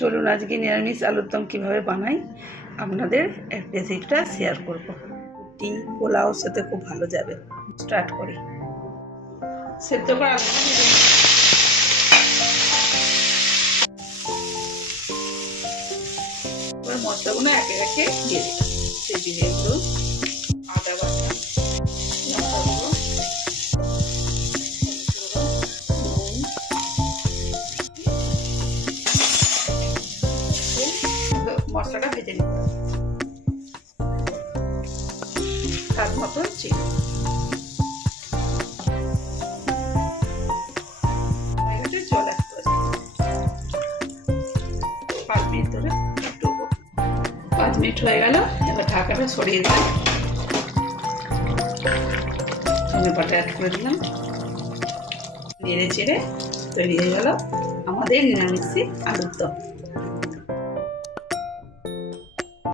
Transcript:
চলুন আজকে নিরামিষ আলুর দম কীভাবে বানাই আপনাদের রেসিপিটা শেয়ার করব। রুটি পোলাওর সাথে খুব ভালো যাবে। স্টার্ট করি। সেদ্ধ করা এবার মশলাগুলো একে একে দিয়ে দিই। টেবিলে একটু আদা বাটা, লঙ্কা গুঁড়ো, মশলাটা ভেজে নিতে হবে। স্বাদ মতো চিনি, জল অ্যাড করে 5 মিনিট ধরে ফুটবো। 5 মিনিট হয়ে গেল, এবার ঢাকাটা সরিয়ে দিলাম। ধনে পাতা অ্যাড করে দিলাম। নেড়ে চেড়ে তৈরি হয়ে গেল আমাদের নিরামিষ আলুর দম।